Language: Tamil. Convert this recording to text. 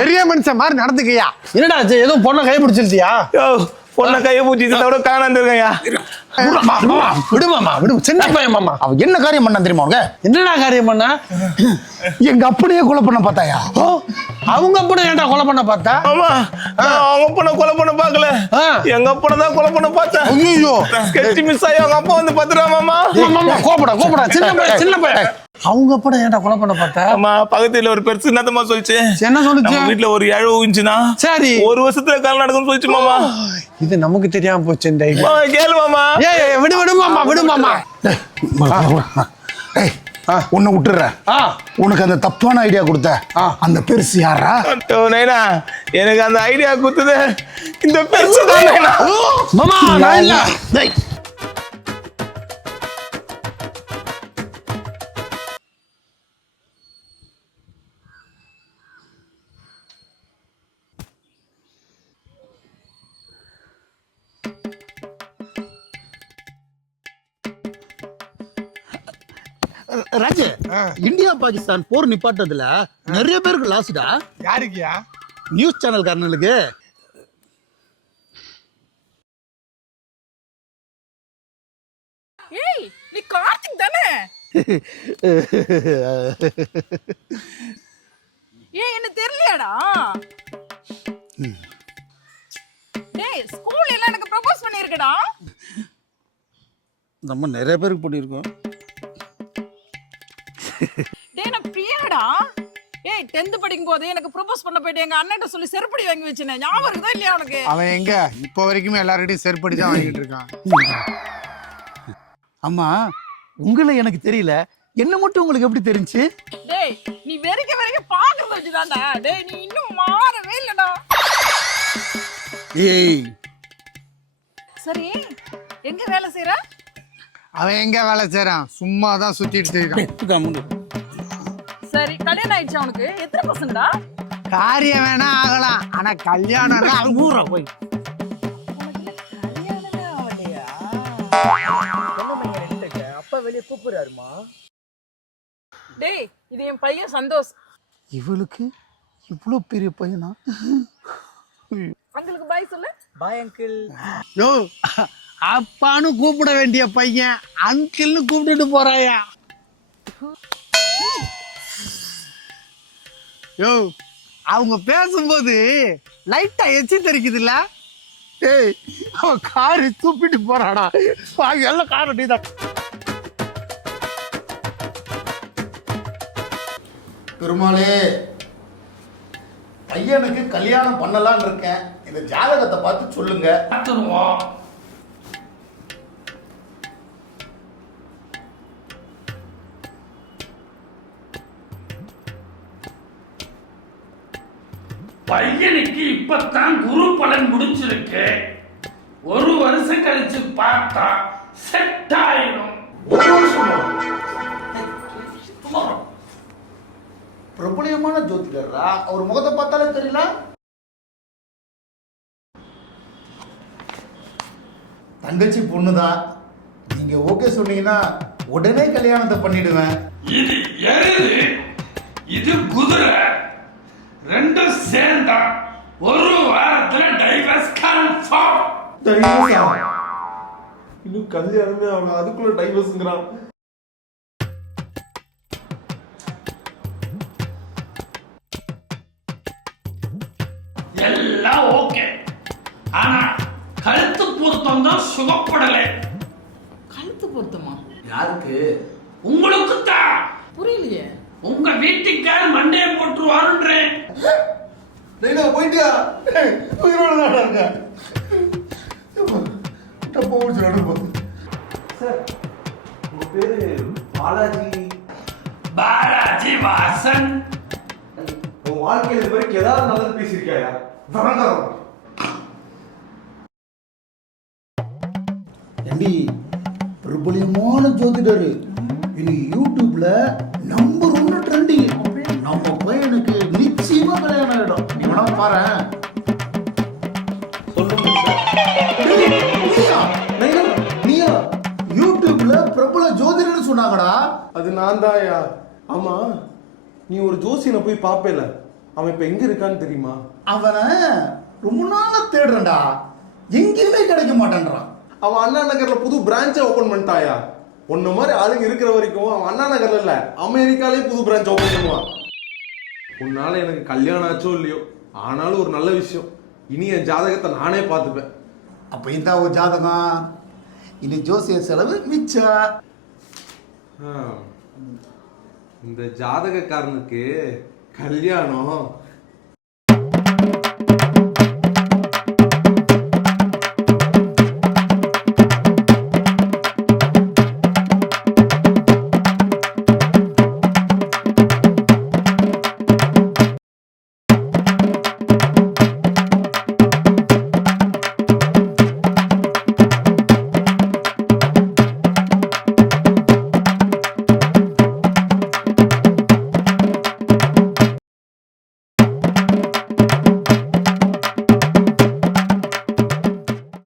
பெரிய மனுஷன் மாதிரி நடந்துக்கையா. என்னடா எதுவும் பொண்ணை கை பிடிச்சிருச்சியா? பொண்ணை கையை பூச்சிட்டு காணாந்துருக்கையா. விடுமாமா விடு. சின்ன பையன் மாமா. அவன் என்ன காரியம் பண்ண தெரியுமா உனக்கு? என்னடா காரியம் பண்ண? எங்க அப்படியே கொலை பண்ண பார்த்தாயா? அவங்க அப்பனை ஏன்டா கொலை பண்ண பார்த்தா? ஆமா, அவங்க அப்பனை கொலை பண்ண பார்க்கல, எங்க அப்பனை தான் கொலை பண்ண பார்த்தேன். ஐயோ, ஸ்கெட்ச் மிஸ் ஆகி அவங்க அப்பா வந்து பத்துறா. மாமா கோபடா சின்ன பையன். அவங்க அப்பனை ஏன்டா கொலை பண்ண பார்த்தா? ஆமா, பக்கத்துல ஒரு பெருசு என்னத்தமா சொல்லிச்சு. என்ன சொல்லுச்சு? வீட்டுல ஒரு 7 ஊஞ்சுனா சரி 1 வருஷத்துல கால் நடக்கும்னு சொல்லிச்சு மாமா. இது நமக்கு தெரியாம போச்சு. கேளு மாமா. விடு மாமா. உன்னை விட்டுற. உனக்கு அந்த தப்பான ஐடியா கொடுத்த அந்த பெருசு யாரா? நைனா, எனக்கு அந்த ஐடியா கொடுத்தது இந்த பெருசு தான் நைனா. மாமா நான் இல்ல. ராஜு, இந்தியா பாகிஸ்தான் போர் நிப்பாட்டதுல நிறைய பேருக்கு லாஸ்டா. யாருக்கியா? நியூஸ் சேனல் காரனுக்கு. ஏய், நீ கார்த்திக் தானே? ஏய், என்ன தெரியலையாடா? டேய், ஸ்கூல்ல எல்லாம் எனக்கு ப்ரோபோஸ் பண்ணிருக்கடா. நம்ம நிறைய பேருக்கு பண்ணிருக்கோம். டேய், நான் பிரியாடா. ஏய், 10th படிக்கும் போது எனக்கு ப்ரோபோஸ் பண்ண போயிட்டு எங்க அண்ணன்ட்ட சொல்லி செருப்படி வாங்கி வச்சேன். ஞாபகம் இருக்குதா இல்லையா உனக்கு? அவன் எங்க இப்போ வரைக்குமே எல்லார்கிட்டயும் செருப்படி தான் வாங்கிட்டு இருக்கான். அம்மா, உங்களை எனக்கு தெரியல, என்ன மட்டும் உங்களுக்கு எப்படி தெரிஞ்சு? டேய், நீ வெறிக்க பாக்குறத வச்சுதான்டா. டேய், நீ இன்னும் மாறவே இல்லடா. ஏய், சரி, எங்க வேலை செய்யற? அவன் எங்க வேலை செய்யறான்? சும்மா தான் சுத்திட்டு இருக்கான். சரி, கல்யாணம் ஆயிடுச்சா உனக்கு? எத்தனை பசங்கடா? காரியம் வேணா ஆகலாம், ஆனா கல்யாணம்னா அது ஊற போய். அப்பா வெளியே கூப்பிடுறாருமா. டேய், இது என் பையன் சந்தோஷ். இவளுக்கு இவ்வளவு பெரிய பையனா? அங்கிளுக்கு பாய் சொல்லு. Bye uncle. யோ, அப்பான்னு கூப்பிட வேண்டிய பையன் அங்கிள்னு கூப்பிட்டுட்டு போறாயா? யோ, அவங்க பேசும்போது லைட்டா எச்சி தெரிக்குதுல்ல? ஏய், அவன் காரு தூப்பிட்டு போறாடா. பாங்க எல்லாம் கார் ஒட்டிதான். பெருமாளே, பையனுக்கு கல்யாணம் பண்ணலான்னு இருக்கேன். இந்த ஜாதகத்தை பார்த்து சொல்லுங்க. பையனுக்கு இப்பதான் குரு பலன் முடிச்சிருக்கு. 1 வருஷம் கழிச்சு பார்த்தா செட் ஆயிடும். பிரபலியமான ஜோதிடரா? அவர் முகத்தை பார்த்தாலே தெரியல. தங்கச்சி பொண்ணுதான். நீங்க ஓகே சொன்னீங்கன்னா உடனே கல்யாணத்தை பண்ணிடுவேன். இது எருது, இது குதிரை, ரெண்டும் சேர்ந்தா 1 வாரத்துல டைவர்ஸ் கன்ஃபார்ம். இன்னும் கல்யாணமே அவன் அதுக்குள்ள டைவர்ஸ்ங்கறான். எல்லாம் ஓகே, ஆனா கழுத்து பொருத்தம் தான் சுகப்படலை. கழுத்து பொருத்தமா? யாருக்கு? உங்களுக்கு தான். புரியலையே. உங்க வீட்டுக்கார மண்டையை போட்டுருவாருன்றேன். போயிட்டியா? உயிரோட இருக்க. சார், உங்க பேரு பாலாஜி? பாலாஜி வாசன். உன் வாழ்க்கையில இது வரைக்கும் ஏதாவது நல்லது பேசியிருக்காயா? ஏண்டி, பிரபலியமான ஜோதிடரு இன்னைக்கு யூடியூப்ல நம்பர் 1 ட்ரெண்டிங். நம்ம பையனுக்கு நிச்சயமா கல்யாணம் ஆயிடும். நீ வேணா பாரு. சொல்லுங்க சார். சொன்னாங்கடா. அது நான் தான்யா. ஆமா, நீ ஒரு ஜோசியனை போய் பாப்பேல, அவன் இப்ப எங்க இருக்கான்னு தெரியுமா? அவனை ரொம்ப நாளா தேடுறேன்டா, எங்கேயுமே கிடைக்க மாட்டேன்றான். அவன் அண்ணா நகர்ல புது பிரான்ச்சை ஓபன் பண்ணிட்டாயா. உன்ன மாதிரி ஆளுங்க இருக்கிற வரைக்கும் அவன் அண்ணா நகர்ல இல்ல, அமெரிக்காலே புது பிரான்ச் ஓபன் பண்ணுவான். உன்னால எனக்கு கல்யாணம் ஆச்சோ இல்லையோ, ஆனாலும் ஒரு நல்ல விஷயம், இனி என் ஜாதகத்தை நானே பார்த்துப்பேன். அப்ப இந்த ஒரு ஜாதகம், இனி ஜோசிய செலவு மிச்சம். இந்த ஜாதகக்காரனுக்கு கல்யாணம்